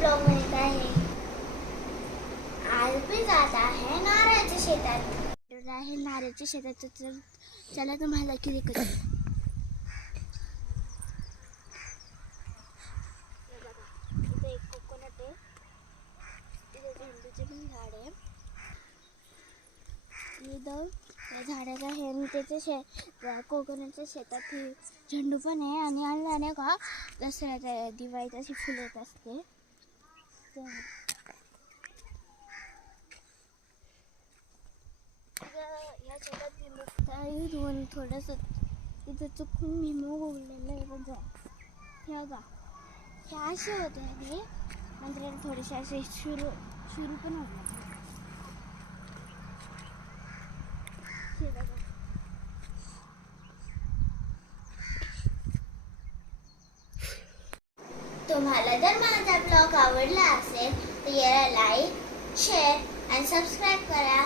Blog मध्ये आहे. आज मी जात आहे नारळाच्या शेतात. आहे नारळाच्या शेतात, तर चला तुम्हाला किती करते. इथे एक कोकोनट आहे, इथे झेंडूचे पण झाड आहे. इथं त्या झाडाला हे आणि त्याच्या कोकोनटच्या शेतात ही झेंडू पण आहे. आणि आणल्याने का दसऱ्याच्या दिवाळीत अशी फुलं येत असते. या शेतात भीमुग धुवून थोडंसं इथं चुकून भीमुग उगलेलं आहे. बघा ह्या गा ह्या असे होते आणि नंतर थोडेसे असे सुरू पण होते. तुम्हाला जर माझा ब्लॉग आवडला असेल तर याला लाईक, शेअर आणि सबस्क्राईब करा.